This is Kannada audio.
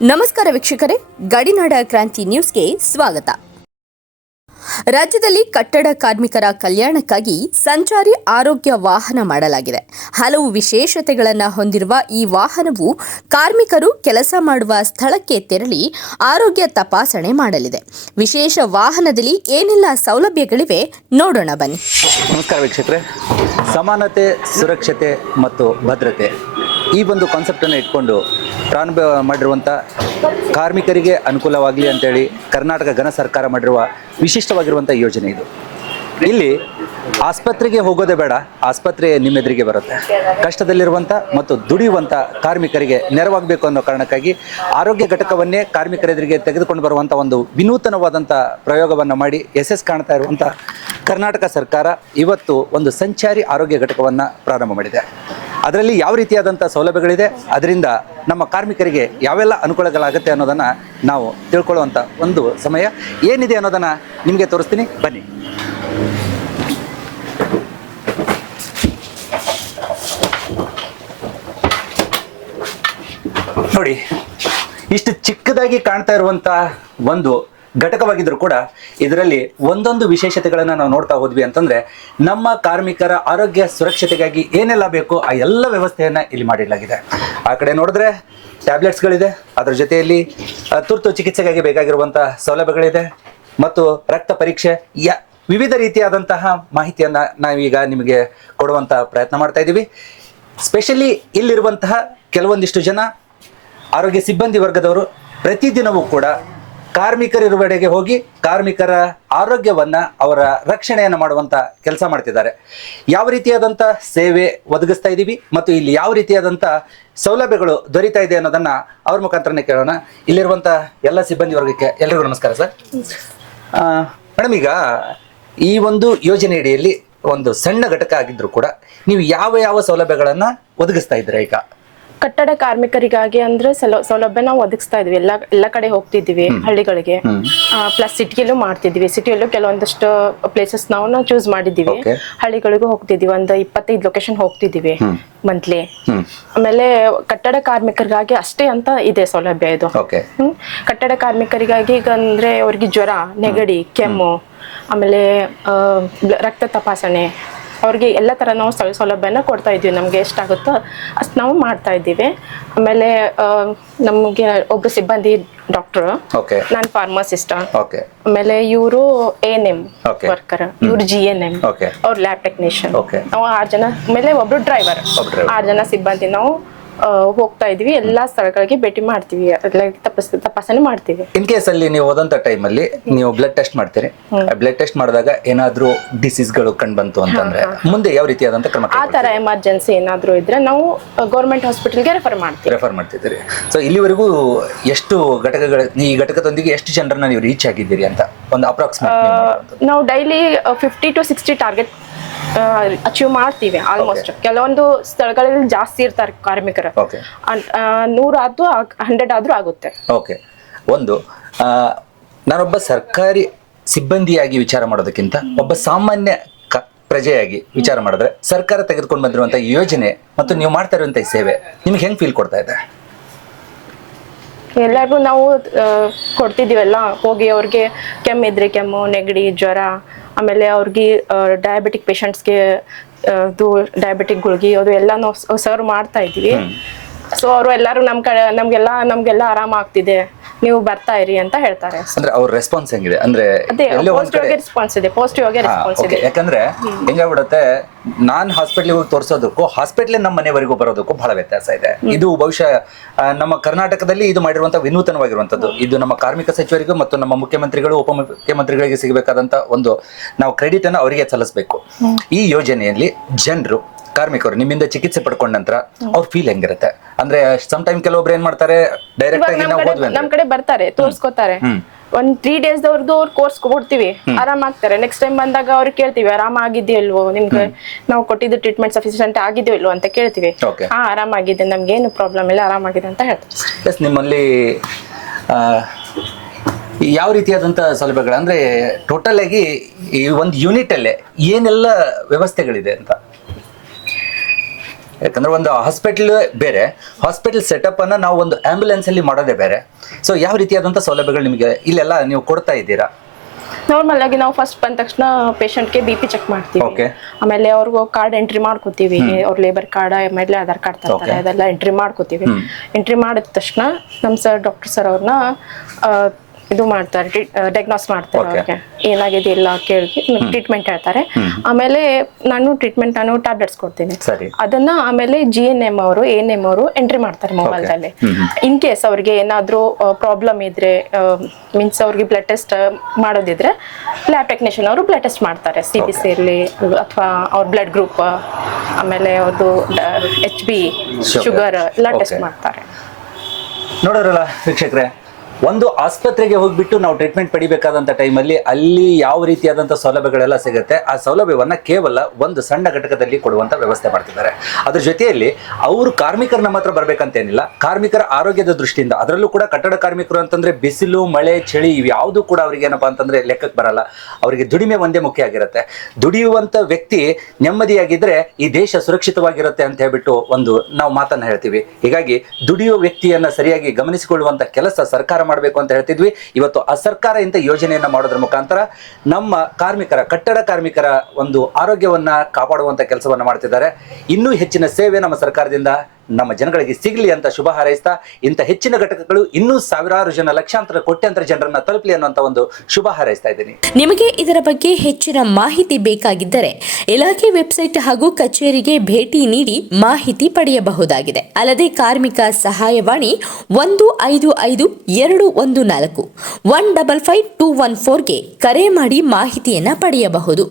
ನಮಸ್ಕಾರ ವೀಕ್ಷಕರೇ, ಗಡಿನಾಡ ಕ್ರಾಂತಿ ನ್ಯೂಸ್ಗೆ ಸ್ವಾಗತ. ರಾಜ್ಯದಲ್ಲಿ ಕಟ್ಟಡ ಕಾರ್ಮಿಕರ ಕಲ್ಯಾಣಕ್ಕಾಗಿ ಸಂಚಾರಿ ಆರೋಗ್ಯ ವಾಹನ ಮಾಡಲಾಗಿದೆ. ಹಲವು ವಿಶೇಷತೆಗಳನ್ನು ಹೊಂದಿರುವ ಈ ವಾಹನವು ಕಾರ್ಮಿಕರು ಕೆಲಸ ಮಾಡುವ ಸ್ಥಳಕ್ಕೆ ತೆರಳಿ ಆರೋಗ್ಯ ತಪಾಸಣೆ ಮಾಡಲಿದೆ. ವಿಶೇಷ ವಾಹನದಲ್ಲಿ ಏನೆಲ್ಲ ಸೌಲಭ್ಯಗಳಿವೆ ನೋಡೋಣ ಬನ್ನಿ. ನಮಸ್ಕಾರ ವೀಕ್ಷಕರೇ. ಸಮಾನತೆ, ಸುರಕ್ಷತೆ ಮತ್ತು ಭದ್ರತೆ. ಈ ಒಂದು ಕಾನ್ಸೆಪ್ಟನ್ನು ಇಟ್ಕೊಂಡು ಪ್ರಾರಂಭ ಮಾಡಿರುವಂಥ ಕಾರ್ಮಿಕರಿಗೆ ಅನುಕೂಲವಾಗಲಿ ಅಂತೇಳಿ ಕರ್ನಾಟಕ ಘನ ಸರ್ಕಾರ ಮಾಡಿರುವ ವಿಶಿಷ್ಟವಾಗಿರುವಂಥ ಯೋಜನೆ ಇದು. ಇಲ್ಲಿ ಆಸ್ಪತ್ರೆಗೆ ಹೋಗೋದೇ ಬೇಡ, ಆಸ್ಪತ್ರೆ ನಿಮ್ಮೆದುರಿಗೆ ಬರುತ್ತೆ. ಕಷ್ಟದಲ್ಲಿರುವಂಥ ಮತ್ತು ದುಡಿಯುವಂಥ ಕಾರ್ಮಿಕರಿಗೆ ನೆರವಾಗಬೇಕು ಅನ್ನೋ ಕಾರಣಕ್ಕಾಗಿ ಆರೋಗ್ಯ ಘಟಕವನ್ನೇ ಕಾರ್ಮಿಕರ ಎದುರಿಗೆ ತೆಗೆದುಕೊಂಡು ಬರುವಂಥ ಒಂದು ವಿನೂತನವಾದಂಥ ಪ್ರಯೋಗವನ್ನು ಮಾಡಿ ಯಶಸ್ಸು ಕಾಣ್ತಾ ಇರುವಂಥ ಕರ್ನಾಟಕ ಸರ್ಕಾರ ಇವತ್ತು ಒಂದು ಸಂಚಾರಿ ಆರೋಗ್ಯ ಘಟಕವನ್ನು ಪ್ರಾರಂಭ ಮಾಡಿದೆ. ಅದರಲ್ಲಿ ಯಾವ ರೀತಿಯಾದಂಥ ಸೌಲಭ್ಯಗಳಿದೆ, ಅದರಿಂದ ನಮ್ಮ ಕಾರ್ಮಿಕರಿಗೆ ಯಾವೆಲ್ಲ ಅನುಕೂಲಗಳಾಗುತ್ತೆ ಅನ್ನೋದನ್ನು ನಾವು ತಿಳ್ಕೊಳ್ಳುವಂಥ ಒಂದು ಸಮಯ ಏನಿದೆ ಅನ್ನೋದನ್ನು ನಿಮಗೆ ತೋರಿಸ್ತೀನಿ. ಬನ್ನಿ. ನೋಡಿ, ಇಷ್ಟು ಚಿಕ್ಕದಾಗಿ ಕಾಣ್ತಾ ಇರುವಂಥ ಒಂದು ಘಟಕವಾಗಿದ್ರು ಕೂಡ ಇದರಲ್ಲಿ ಒಂದೊಂದು ವಿಶೇಷತೆಗಳನ್ನು ನಾವು ನೋಡ್ತಾ ಹೋದ್ವಿ ಅಂತಂದ್ರೆ ನಮ್ಮ ಕಾರ್ಮಿಕರ ಆರೋಗ್ಯ ಸುರಕ್ಷತೆಗಾಗಿ ಏನೆಲ್ಲ ಬೇಕು ಆ ಎಲ್ಲ ವ್ಯವಸ್ಥೆಯನ್ನ ಇಲ್ಲಿ ಮಾಡಿಡಲಾಗಿದೆ. ಆ ಕಡೆ ನೋಡಿದ್ರೆ ಟ್ಯಾಬ್ಲೆಟ್ಸ್ಗಳಿದೆ. ಅದರ ಜೊತೆಯಲ್ಲಿ ತುರ್ತು ಚಿಕಿತ್ಸೆಗಾಗಿ ಬೇಕಾಗಿರುವಂಥ ಸೌಲಭ್ಯಗಳಿದೆ. ಮತ್ತು ರಕ್ತ ಪರೀಕ್ಷೆ, ಯ, ವಿವಿಧ ರೀತಿಯಾದಂತಹ ಮಾಹಿತಿಯನ್ನು ನಾವೀಗ ನಿಮಗೆ ಕೊಡುವಂಥ ಪ್ರಯತ್ನ ಮಾಡ್ತಾ ಇದ್ದೀವಿ. ಸ್ಪೆಷಲಿ ಇಲ್ಲಿರುವಂತಹ ಕೆಲವೊಂದಿಷ್ಟು ಜನ ಆರೋಗ್ಯ ಸಿಬ್ಬಂದಿ ವರ್ಗದವರು ಪ್ರತಿದಿನವೂ ಕೂಡ ಕಾರ್ಮಿಕರಿರುವೆಡೆಗೆ ಹೋಗಿ ಕಾರ್ಮಿಕರ ಆರೋಗ್ಯವನ್ನ ಅವರ ರಕ್ಷಣೆಯನ್ನು ಮಾಡುವಂತ ಕೆಲಸ ಮಾಡ್ತಿದ್ದಾರೆ. ಯಾವ ರೀತಿಯಾದಂಥ ಸೇವೆ ಒದಗಿಸ್ತಾ ಇದ್ದೀವಿ ಮತ್ತು ಇಲ್ಲಿ ಯಾವ ರೀತಿಯಾದಂಥ ಸೌಲಭ್ಯಗಳು ದೊರೀತಾ ಇದೆ ಅನ್ನೋದನ್ನ ಅವ್ರ ಮುಖಾಂತರನೇ ಕೇಳೋಣ. ಇಲ್ಲಿರುವಂಥ ಎಲ್ಲ ಸಿಬ್ಬಂದಿ ವರ್ಗಕ್ಕೆ ಎಲ್ರಿಗೂ ನಮಸ್ಕಾರ ಸರ್. ಮೇಡಮ್ ಈಗ ಈ ಒಂದು ಯೋಜನೆ ಅಡಿಯಲ್ಲಿ ಒಂದು ಸಣ್ಣ ಘಟಕ ಆಗಿದ್ರು ಕೂಡ ನೀವು ಯಾವ ಯಾವ ಸೌಲಭ್ಯಗಳನ್ನು ಒದಗಿಸ್ತಾ ಇದ್ದೀರಾ ಈಗ? ಕಟ್ಟಡ ಕಾರ್ಮಿಕರಿಗಾಗಿ ಅಂದ್ರೆ ಸಲ- ಸೌಲಭ್ಯ ನಾವು ಒದಗಿಸ್ತಾ ಇದ್ವಿ. ಎಲ್ಲ ಎಲ್ಲ ಕಡೆ ಹೋಗ್ತಿದ್ವಿ ಹಳ್ಳಿಗಳಿಗೆ. ಪ್ಲಸ್ ಸಿಟಿಯಲ್ಲೂ ಮಾಡ್ತಿದ್ವಿ ಸಿಟಿಯಲ್ಲೂ ಕೆಲವೊಂದಷ್ಟು ಪ್ಲೇಸಸ್ ನಾವು ನಾವು ಚೂಸ್ ಮಾಡಿದ್ದೀವಿ ಹಳ್ಳಿಗಳಿಗೂ ಹೋಗ್ತಿದ್ವಿ ಒಂದು ಇಪ್ಪತ್ತೈದು ಲೊಕೇಶನ್ ಹೋಗ್ತಿದ್ವಿ ಮಂತ್ಲಿ ಆಮೇಲೆ ಕಟ್ಟಡ ಕಾರ್ಮಿಕರಿಗಾಗಿ ಅಷ್ಟೇ ಅಂತ ಇದೆ ಸೌಲಭ್ಯ ಇದು. ಹ್ಮ್. ಕಟ್ಟಡ ಕಾರ್ಮಿಕರಿಗಾಗಿ ಈಗ ಅಂದ್ರೆ ಅವ್ರಿಗೆ ಜ್ವರ ನೆಗಡಿ ಕೆಮ್ಮು ಆಮೇಲೆ ರಕ್ತ ತಪಾಸಣೆ ಅವ್ರಿಗೆ ಎಲ್ಲ ಥರ ನಾವು ಸೌ- ಸೌಲಭ್ಯನ ಕೊಡ್ತಾ ಇದ್ದೀವಿ. ನಮಗೆ ಎಷ್ಟಾಗುತ್ತೋ ಅಷ್ಟು ನಾವು ಮಾಡ್ತಾ ಇದ್ದೀವಿ. ಆಮೇಲೆ ನಮಗೆ ಒಬ್ಬ ಸಿಬ್ಬಂದಿ ಡಾಕ್ಟರ್ ನಾನು ಫಾರ್ಮಸಿಸ್ಟ್ ಆಮೇಲೆ ಇವರು ಎ ಎನ್ ಎಂ. ವರ್ಕರ್ ಇವ್ರು ಜಿ ಎನ್ ಎಂ ಅವ್ರ ಲ್ಯಾಬ್ ಟೆಕ್ನಿಷಿಯನ್. ನಾವು ಆರು ಜನ ಆಮೇಲೆ ಒಬ್ರು ಡ್ರೈವರ್ ಆರು ಜನ ಸಿಬ್ಬಂದಿ ನಾವು ಹೋಗ್ತಾ ಇದೀವಿ. ಎಲ್ಲಾ ಸ್ಥಳಗಳಿಗೆ ಭೇಟಿ ಮಾಡ್ತೀವಿ. ಎಲ್ಲ ತಪಸ್ ತಪಾಸಣೆ ಮಾಡ್ತೀವಿ. ಇನ್ ಕೇಸ್ ಅಲ್ಲಿ ನೀವು ಹೋದಂತ ಟೈಮ್ ಅಲ್ಲಿ ನೀವು ಬ್ಲಡ್ ಟೆಸ್ಟ್ ಮಾಡ್ತೀರಿ. ಬ್ಲಡ್ ಟೆಸ್ಟ್ ಮಾಡಿದಾಗ ಏನಾದ್ರೂ ಡಿಸೀಸ್ಗಳು ಕಂಡು ಬಂತು ಅಂತಂದ್ರೆ ಮುಂದೆ ಯಾವ ರೀತಿಯಾದಂತ ಕ್ರಮ ಆ ತರ ಎಮರ್ಜೆನ್ಸಿ ಏನಾದ್ರು ಇದ್ರೆ ನಾವು ಗೌರ್ಮೆಂಟ್ ಹಾಸ್ಪಿಟಲ್ಗೆ ರೆಫರ್ ಮಾಡ್ತೀವಿ. ರೆಫರ್ ಮಾಡ್ತಿದ್ದೀರಿ. ಸೊ ಇಲ್ಲಿವರೆಗೂ ಎಷ್ಟು ಘಟಕಗಳ ಈ ಘಟಕದೊಂದಿಗೆ ಎಷ್ಟು ಜನರನ್ನ ನೀವು ರೀಚ್ ಆಗಿದ್ದೀರಿ ಅಂತ? ಒಂದು ಅಪ್ರಾಕ್ಸಿಮೇಟ್ ನಾವು daily fifty to sixty target achieve ಮಾಡ್ತೀವಿ ಆಲ್ಮೋಸ್ಟ್ ಕೆಲವೊಂದು ಸ್ಥಳಗಳಲ್ಲಿ ಜಾಸ್ತಿ ಇರ್ತಾರೆ ಕಾರ್ಮಿಕರು. ನೂರಾದ್ರೂ ಹಂಡ್ರೆಡ್ ಆದ್ರೂ ಆಗುತ್ತೆ. ಓಕೆ ಒಂದು ನಾನೊಬ್ಬ ಸರ್ಕಾರಿ ಸಿಬ್ಬಂದಿಯಾಗಿ ವಿಚಾರ ಮಾಡೋದಕ್ಕಿಂತ ಒಬ್ಬ ಸಾಮಾನ್ಯ ಪ್ರಜೆಯಾಗಿ ವಿಚಾರ ಮಾಡಿದ್ರೆ ಸರ್ಕಾರ ತೆಗೆದುಕೊಂಡು ಬಂದಿರುವಂತಹ ಯೋಜನೆ ಮತ್ತು ನೀವು ಮಾಡ್ತಾ ಇರುವಂತಹ ಸೇವೆ ನಿಮ್ಗೆ ಹೆಂಗ್ ಫೀಲ್ ಕೊಡ್ತಾ ಇದೆ? ಎಲ್ಲರಿಗೂ ನಾವು ಕೊಡ್ತಿದ್ದೀವಲ್ಲ ಹೋಗಿ ಅವ್ರಿಗೆ ಕೆಮ್ಮಿದ್ರೆ ಕೆಮ್ಮು ನೆಗಡಿ ಜ್ವರ ಆಮೇಲೆ ಅವ್ರಿಗೆ ಡಯಾಬಿಟಿಕ್ ಪೇಷಂಟ್ಸ್ಗೆ ಅದು ಡಯಾಬಿಟಿಕ್ ಗುಳ್ಗಿ ಅದು ಎಲ್ಲ ನಾವು ಸರ್ವ್ ಮಾಡ್ತಾ ಇದ್ದೀವಿ ಸೊ ಅವರು ಎಲ್ಲರೂ ನಮ್ಮ ಕಡೆ ನಮಗೆಲ್ಲ ನಮಗೆಲ್ಲ ಆರಾಮ ಆಗ್ತಿದೆ ನೀವು ಬರ್ತಾ ಇರಿ ಅಂತ ಹೇಳ್ತಾರೆ. ಅಂದ್ರೆ ಅವ್ರ ರೆಸ್ಪಾನ್ಸ್ ಹೆಂಗಿದೆ? ಅಂದ್ರೆ ಅದೇ ಎಲ್ಲೋ ಒಂದ್ ಪಾಸಿಟಿವ್ ಕಡೆ ಆಗಿ ರೆಸ್ಪಾನ್ಸ್ ಇದೆ ಪಾಸಿಟಿವ್ ಆಗಿ ರೆಸ್ಪಾನ್ಸ್. ಇದೆ. ಯಾಕಂದ್ರೆ ಹೆಂಗಾಗ್ಬಿಡುತ್ತೆ ನಾನ್ ಹಾಸ್ಪಿಟ್ಲಿಗೆ ಹೋಗಿ ತೋರಿಸೋದಕ್ಕೂ ಹಾಸ್ಪಿಟ್ಲ್ ನಮ್ಮ ಮನೆವರೆಗೂ ಬರೋದಕ್ಕೂ ಬಹಳ ವ್ಯತ್ಯಾಸ ಇದೆ. ಇದು ಬಹುಶಃ ಆ, ನಮ್ಮ ಕರ್ನಾಟಕದಲ್ಲಿ ಇದು ಮಾಡಿರುವಂತ ವಿನೂತನವಾಗಿರುವಂತದ್ದು ಇದು ನಮ್ಮ ಕಾರ್ಮಿಕ ಸಚಿವರಿಗೂ ಮತ್ತು ನಮ್ಮ ಮುಖ್ಯಮಂತ್ರಿಗಳು ಉಪಮುಖ್ಯಮಂತ್ರಿಗಳಿಗೆ ಸಿಗಬೇಕಾದಂತ ಒಂದು ನಾವು ಕ್ರೆಡಿಟ್ ಅನ್ನು ಅವರಿಗೆ ಸಲ್ಲಿಸಬೇಕು. ಈ ಯೋಜನೆಯಲ್ಲಿ ಜನರು ಕಾರ್ಮಿಕರು ನಿಮ್ಮಿಂದ ಚಿಕಿತ್ಸೆ ಪಡ್ಕೊಂಡ ನಂತರ ಅವ್ರ ಫೀಲ್ ಹೆಂಗಿರುತ್ತೆ? ಅಂದ್ರೆ ಸಮ್ ಟೈಮ್ ಕೆಲವೊಬ್ರು ಏನ್ ಮಾಡ್ತಾರೆ ಡೈರೆಕ್ಟ್ ಆಗಿ ನಮ್ ನಾವು ಕಡೆ ಹೋದ್ವಿ ನಮ್ ಕಡೆ ಬರ್ತಾರೆ ತೋರ್ಸ್ಕೊತಾರೆ. ಒಂದ್ ತ್ರೀ ಡೇಸ್ ಅವ್ರದ್ದು ಅವ್ರ ಕೋರ್ಸ್ ಕೊಡ್ತೀವಿ ಆರಾಮ್ ಆಗ್ತಾರೆ. ನೆಕ್ಸ್ಟ್ ಟೈಮ್ ಬಂದಾಗ ಅವ್ರಿಗೆ ಕೇಳ್ತೀವಿ ಆರಾಮ ಆಗಿದೆಯೋ ಇಲ್ವೋ? ನಿಮ್ಗೆ ನಾವು ಕೊಟ್ಟಿದ್ದು ಟ್ರೀಟ್ಮೆಂಟ್ ಸಫಿಸಿಯೆಂಟ್ ಆಗಿದೆಯೋ ಇಲ್ವೋ? ಅಂತ ಕೇಳ್ತೀವಿ. ಹಾ ಆರಾಮಾಗಿದೆ ನಮ್ಗೆ ಏನು ಪ್ರಾಬ್ಲಮ್ ಇಲ್ಲ ಆರಾಮಾಗಿದೆ ಅಂತ ಹೇಳ್ತೀವಿ ಪ್ಲಸ್ ನಿಮ್ಮಲ್ಲಿ ಯಾವ ರೀತಿಯಾದಂತ ಸೌಲಭ್ಯಗಳು? ಅಂದ್ರೆ ಟೋಟಲ್ ಆಗಿ ಈ ಒಂದು ಯೂನಿಟ್ ಅಲ್ಲೇ ಏನೆಲ್ಲ ವ್ಯವಸ್ಥೆಗಳಿದೆ ಅಂತ? ಯಾಕಂದ್ರೆ ಒಂದು ಹಾಸ್ಪಿಟಲ್ ಬೇರೆ ಹಾಸ್ಪಿಟಲ್ ಸೆಟಪ್ ಅನ್ನ ನಾವು ಒಂದು ಆಂಬ್ಯುಲೆನ್ಸ್ ಅಲ್ಲಿ ಮಾಡೋದೇ ಬೇರೆ. ಸೊ ಯಾವ ರೀತಿಯಾದಂತ ಸೌಲಭ್ಯಗಳು ನಿಮಗೆ ಇಲ್ಲೆಲ್ಲ ನೀವು ಕೊಡ್ತಾ ಇದ್ದೀರಾ? ನಾರ್ಮಲ್ ಆಗಿ ನಾವು ಫಸ್ಟ್ ಬಂದ ತಕ್ಷಣ ಪೇಷಂಟ್ಗೆ ಬಿ ಪಿ ಚೆಕ್ ಮಾಡ್ತೀವಿ. ಆಮೇಲೆ ಅವ್ರಿಗೂ ಕಾರ್ಡ್ ಎಂಟ್ರಿ ಮಾಡ್ಕೋತೀವಿ. ಅವ್ರ ಲೇಬರ್ ಕಾರ್ಡ್ ಆಮೇಲೆ ಆಧಾರ್ ಕಾರ್ಡ್ ತರ್ತಾರೆ. ಅದೆಲ್ಲ ಎಂಟ್ರಿ ಮಾಡ್ಕೋತೀವಿ. ಎಂಟ್ರಿ ಮಾಡಿದ ತಕ್ಷಣ ನಮ್ಮ ಸರ್ ಡಾಕ್ಟರ್ ಸರ್ ಅವ್ರನ್ನ ಇದು ಮಾಡ್ತಾರೆ ಡಯಾಗ್ನೋಸ್ ಮಾಡ್ತಾರೆ. ಅವ್ರಿಗೆ. ಏನಾಗಿದೆ ಇಲ್ಲ ಕೇಳಿ ಟ್ರೀಟ್ಮೆಂಟ್ ಹೇಳ್ತಾರೆ. ಆಮೇಲೆ ನಾನು ಟ್ರೀಟ್ಮೆಂಟ್ ನಾನು ಟ್ಯಾಬ್ಲೆಟ್ಸ್ ಕೊಡ್ತೀನಿ. ಸರಿ. ಅದನ್ನ ಆಮೇಲೆ ಜಿ ಎನ್ ಎಂ ಅವರು ಎನ್ ಎಂ ಅವರು ಎಂಟ್ರಿ ಮಾಡ್ತಾರೆ ಮೊಬೈಲ್ ಅಲ್ಲಿ ಇನ್ ಕೇಸ್ ಅವ್ರಿಗೆ ಏನಾದ್ರೂ ಪ್ರಾಬ್ಲಮ್ ಇದ್ರೆ ಮೀನ್ಸ್ ಅವ್ರಿಗೆ ಬ್ಲಡ್ ಟೆಸ್ಟ್ ಮಾಡೋದಿದ್ರೆ ಲ್ಯಾಬ್ ಟೆಕ್ನಿಷಿಯನ್ ಅವರು ಬ್ಲಡ್ ಟೆಸ್ಟ್ ಮಾಡ್ತಾರೆ. ಸಿ ಬಿ ಸಿ ಇರಲಿ ಅಥವಾ ಅವ್ರ ಬ್ಲಡ್ ಗ್ರೂಪ್ ಆಮೇಲೆ ಅವ್ರದ್ದು ಎಚ್ ಬಿ ಶುಗರ್ ಎಲ್ಲ ಟೆಸ್ಟ್ ಮಾಡ್ತಾರೆ. ನೋಡೋರಲ್ಲ ವೀಕ್ಷಕರೇ ಒಂದು ಆಸ್ಪತ್ರೆಗೆ ಹೋಗ್ಬಿಟ್ಟು ನಾವು ಟ್ರೀಟ್ಮೆಂಟ್ ಪಡಿಬೇಕಾದಂಥ ಟೈಮಲ್ಲಿ ಅಲ್ಲಿ ಯಾವ ರೀತಿಯಾದಂಥ ಸೌಲಭ್ಯಗಳೆಲ್ಲ ಸಿಗುತ್ತೆ, ಆ ಸೌಲಭ್ಯವನ್ನ ಕೇವಲ ಒಂದು ಸಣ್ಣ ಘಟಕದಲ್ಲಿ ಕೊಡುವಂತ ವ್ಯವಸ್ಥೆ ಮಾಡ್ತಿದ್ದಾರೆ. ಅದ್ರ ಜೊತೆಯಲ್ಲಿ ಅವರು ಕಾರ್ಮಿಕರನ್ನ ಮಾತ್ರ ಹತ್ರ ಬರ್ಬೇಕಂತೇನಿಲ್ಲ, ಕಾರ್ಮಿಕರ ಆರೋಗ್ಯದ ದೃಷ್ಟಿಯಿಂದ, ಅದರಲ್ಲೂ ಕೂಡ ಕಟ್ಟಡ ಕಾರ್ಮಿಕರು ಅಂತಂದ್ರೆ ಬಿಸಿಲು, ಮಳೆ, ಚಳಿ ಇವು ಯಾವುದು ಕೂಡ ಅವ್ರಿಗೆ ಏನಪ್ಪಾ ಅಂತಂದ್ರೆ ಲೆಕ್ಕಕ್ಕೆ ಬರಲ್ಲ. ಅವರಿಗೆ ದುಡಿಮೆ ಒಂದೇ ಮುಖ್ಯ ಆಗಿರುತ್ತೆ. ದುಡಿಯುವಂತ ವ್ಯಕ್ತಿ ನೆಮ್ಮದಿಯಾಗಿದ್ರೆ ಈ ದೇಶ ಸುರಕ್ಷಿತವಾಗಿರುತ್ತೆ ಅಂತ ಹೇಳ್ಬಿಟ್ಟು ಒಂದು ನಾವು ಮಾತನ್ನ ಹೇಳ್ತೀವಿ. ಹೀಗಾಗಿ ದುಡಿಯುವ ವ್ಯಕ್ತಿಯನ್ನ ಸರಿಯಾಗಿ ಗಮನಿಸಿಕೊಳ್ಳುವಂತ ಕೆಲಸ ಸರ್ಕಾರ ಮಾಡಬೇಕು ಅಂತ ಹೇಳ್ತಿದ್ವಿ. ಇವತ್ತು ಆ ಸರ್ಕಾರ ಇಂಥ ಯೋಜನೆಯನ್ನು ಮಾಡೋದ್ರ ಮುಖಾಂತರ ನಮ್ಮ ಕಾರ್ಮಿಕರ, ಕಟ್ಟಡ ಕಾರ್ಮಿಕರ ಒಂದು ಆರೋಗ್ಯವನ್ನ ಕಾಪಾಡುವಂತ ಕೆಲಸವನ್ನ ಮಾಡ್ತಿದ್ದಾರೆ. ಇನ್ನೂ ಹೆಚ್ಚಿನ ಸೇವೆ ನಮ್ಮ ಸರ್ಕಾರದಿಂದ ನಮ್ಮ ಜನಗಳಿಗೆ ಸಿಗಲಿ ಅಂತ ಶುಭ ಹಾರೈಸ್ತಾ ಇಂಥ ಹೆಚ್ಚಿನ ಘಟಕಗಳು ಇನ್ನೂ ಸಾವಿರಾರು ಜನ ಲಕ್ಷಾಂತರ ಕೋಟ್ಯಾಂತರ ಜನರನ್ನ ತಲುಪಲಿ ಅನ್ನುವಂತ ಒಂದು ಶುಭ ಹಾರೈಸ್ತಾ ಇದ್ದೀನಿ. ನಿಮಗೆ ಇದರ ಬಗ್ಗೆ ಹೆಚ್ಚಿನ ಮಾಹಿತಿ ಬೇಕಾಗಿದ್ದರೆ ಇಲಾಖೆ ವೆಬ್ಸೈಟ್ ಹಾಗೂ ಕಚೇರಿಗೆ ಭೇಟಿ ನೀಡಿ ಮಾಹಿತಿ ಪಡೆಯಬಹುದಾಗಿದೆ. ಅಲ್ಲದೆ ಕಾರ್ಮಿಕ ಸಹಾಯವಾಣಿ ಒಂದು ಐದು ಐದು ಎರಡು ಒಂದು ನಾಲ್ಕು one double five two one ಫೋರ್ಗೆ ಕರೆ ಮಾಡಿ ಮಾಹಿತಿಯನ್ನ ಪಡೆಯಬಹುದು.